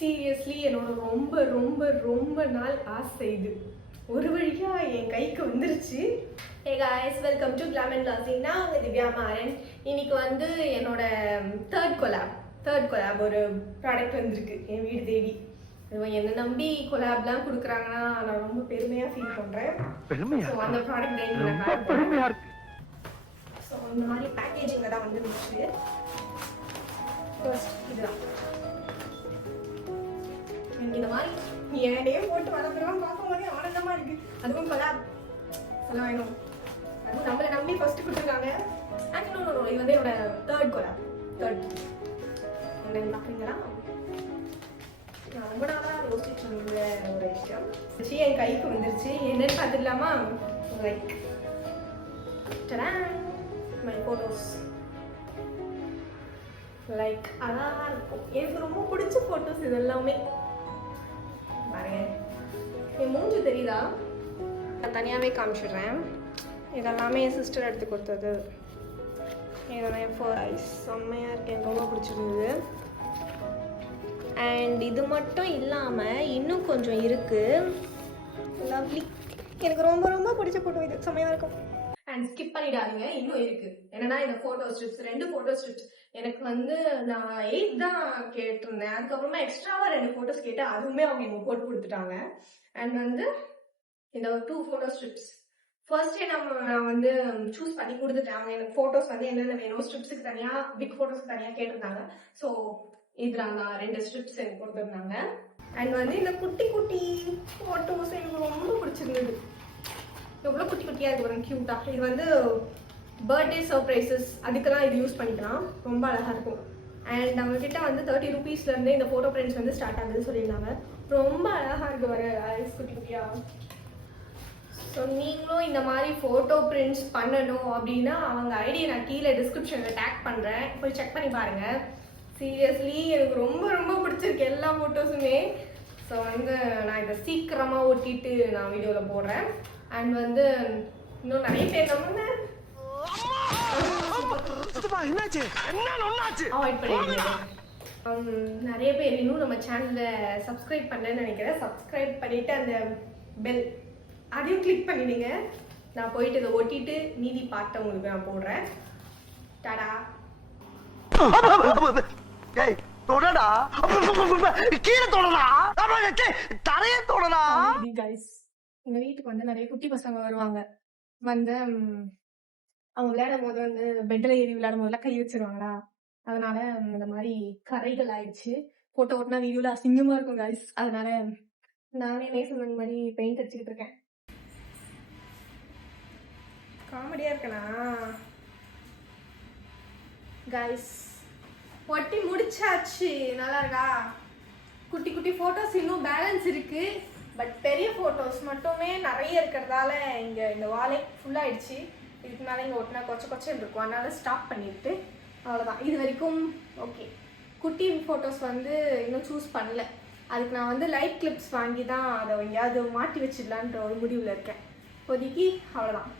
Seriously என்னோட ரொம்ப ரொம்ப ரொம்ப நாள் ஆசை இது ஒரு வழியா என் கைக்கு வந்துருச்சு. Hey guys, welcome to glam and glazing. நான் உங்கள் திவ்யா மாறன். இன்னைக்கு வந்து என்னோட தேர்ட் கொலாப் ஒரு ப்ராடக்ட் வந்திருக்கு என் வீடு தேடி. என்னை நம்பி கொலாப்லாம் கொடுக்குறாங்கன்னா நான் ரொம்ப பெருமையாக ஃபீல் பண்ணுறேன். ஸோ அந்த ப்ராடக்ட் ஸோ இந்த மாதிரி பேக்கேஜிங்கில் தான் வந்துருந்துச்சு. ஃபர்ஸ்ட் இதுதான் எனக்கு இந்த மாதிரி ஏனையே போட்டு வளர்ந்துலாம் பார்க்கும்போதே ஆனந்தமாக இருக்குது. அதுவும் கொலாப் சொல்ல வேணும். அதுவும் நம்மளை நம்பி ஃபர்ஸ்ட் கொடுத்துருக்காங்க. ஆக்சுவலி இது வந்து என்னோட தேர்ட் பார்க்குறீங்களா, நான் ரொம்ப நாளாக யோசிச்சுட்டு இருந்த ஒரு விஷயம் என் கைக்கு வந்துருச்சு. என்னன்னு பார்த்துக்கலாமா? லைக் மை ஃபோட்டோஸ் லைக் அழகா இருக்கும். எனக்கு ரொம்ப பிடிச்ச ஃபோட்டோஸ் இது எல்லாமே. பாருங்க, என் மூஞ்சி தெரியுதா? நான் தனியாகவே காமிச்சிடுறேன். இதெல்லாமே என் சிஸ்டர் எடுத்து கொடுத்தது. இதெல்லாம் என் செம்மையாக இருக்கு, எனக்கு ரொம்ப பிடிச்சிருந்தது. அண்ட் இது மட்டும் இல்லாமல் இன்னும் கொஞ்சம் இருக்குது. லவ்லி, எனக்கு ரொம்ப ரொம்ப பிடிச்ச ஃபோட்டோ இது, செம்மையாக இருக்கும். அண்ட் ஸ்கிப் பண்ணிடாதீங்க, இன்னும் இருக்குது. என்னன்னா இந்த ஃபோட்டோ ஸ்ட்ரிப்ஸ், 2 ஃபோட்டோ ஸ்ட்ரிப்ஸ் எனக்கு வந்து நான் 8 தான் கேட்டிருந்தேன். அதுக்கப்புறமா எக்ஸ்ட்ராவாக 2 ஃபோட்டோஸ் கேட்டேன். அதுவுமே அவங்க எனக்கு போட்டு கொடுத்துட்டாங்க. அண்ட் வந்து இந்த 2 ஃபோட்டோ ஸ்ட்ரிப்ஸ் ஃபர்ஸ்டே நான் வந்து சூஸ் பண்ணி கொடுத்துட்டேன். அவங்க எனக்கு ஃபோட்டோஸ் வந்து என்னென்ன வேணும், ஸ்ட்ரிப்ஸுக்கு தனியாக, பிக் ஃபோட்டோஸ்க்கு தனியாக கேட்டிருந்தாங்க. ஸோ இதில் நான் 2 ஸ்ட்ரிப்ஸ் எனக்கு கொடுத்துருந்தாங்க. அண்ட் வந்து இந்த குட்டி குட்டி ஃபோட்டோஸ் எனக்கு ரொம்ப பிடிச்சிருந்தது. எவ்வளோ குட்டி குட்டியாக இருக்கு பாருங்க, க்யூட்டாக. இது வந்து பர்த்டே சர்ப்ரைசஸ் அதுக்கெல்லாம் இது யூஸ் பண்ணிக்கலாம். ரொம்ப அழகாக இருக்கும். அண்ட் நம்மக்கிட்ட வந்து 30 ரூபீஸ்லேருந்தே இந்த ஃபோட்டோ பிரிண்ட்ஸ் வந்து ஸ்டார்ட் ஆகுதுன்னு சொல்லியிருந்தாங்க. ரொம்ப அழகாக இருக்குது வர ஐஸ் குட்டி குட்டியாக. ஸோ நீங்களும் இந்த மாதிரி ஃபோட்டோ பிரிண்ட்ஸ் பண்ணணும் அப்படின்னா அவங்க ஐடியை நான் கீழே டிஸ்கிரிப்ஷனில் டேக் பண்ணுறேன், போய் செக் பண்ணி பாருங்கள். சீரியஸ்லி எனக்கு ரொம்ப ரொம்ப பிடிச்சிருக்கு எல்லா ஃபோட்டோஸுமே. ஸோ வந்து நான் இதை சீக்கிரமாக ஒட்டிட்டு நான் வீடியோவில் போடுறேன். அண்ட் வந்து இன்னும் நிறைய பேர் நம்ம நிறைய பேர் இன்னும் நம்ம சேனலில் சப்ஸ்கிரைப் பண்ணலன்னு நினைக்கிறேன். சப்ஸ்கிரைப் பண்ணிவிட்டு அந்த பெல் அதையும் கிளிக் பண்ணிடுங்க. நான் போயிட்டு இதை ஒட்டிட்டு மீதி பார்த்து உங்களுக்கு நான் போடுறேன். டாடா. எங்க வீட்டுக்கு வந்து நிறைய குட்டி பசங்க வருவாங்க. வந்து அவங்க விளையாடும் போது வந்து பெட்ல ஏறி விளையாடும் போதெல்லாம் கை வச்சிருவாங்களா, அதனால இந்த மாதிரி கரைகள் ஆயிடுச்சு. போட்டோ ஓட்டினா வீடியோல அசிங்கமா இருக்கும் கைஸ். அதனால நானே நேசன் அந்த மாதிரி பெயிண்ட் அடிச்சுக்கிட்டு இருக்கேன். காமெடியா இருக்கனா கைஸ்? ஒட்டி முடிச்சாச்சு. நல்லா இருக்கா? குட்டி குட்டி ஃபோட்டோஸ் இன்னும் பேலன்ஸ் இருக்கு. பட் பெரிய ஃபோட்டோஸ் மட்டுமே நிறைய இருக்கிறதால இங்கே இந்த வாலே ஃபுல்லாகிடுச்சு. இதுக்கு மேலே இங்கே ஒட்டினா கொச்சன்னு இருக்கும். அதனால ஸ்டாப் பண்ணிவிட்டு அவ்வளோதான். இது வரைக்கும் ஓகே. குட்டி ஃபோட்டோஸ் வந்து இன்னும் சூஸ் பண்ணல. அதுக்கு நான் வந்து லைட் கிளிப்ஸ் வாங்கி தான் அதை எங்கேயாவது மாட்டி வச்சிடலான்ற ஒரு முடிவில் இருக்கேன். இப்போதைக்கு அவ்வளோதான்.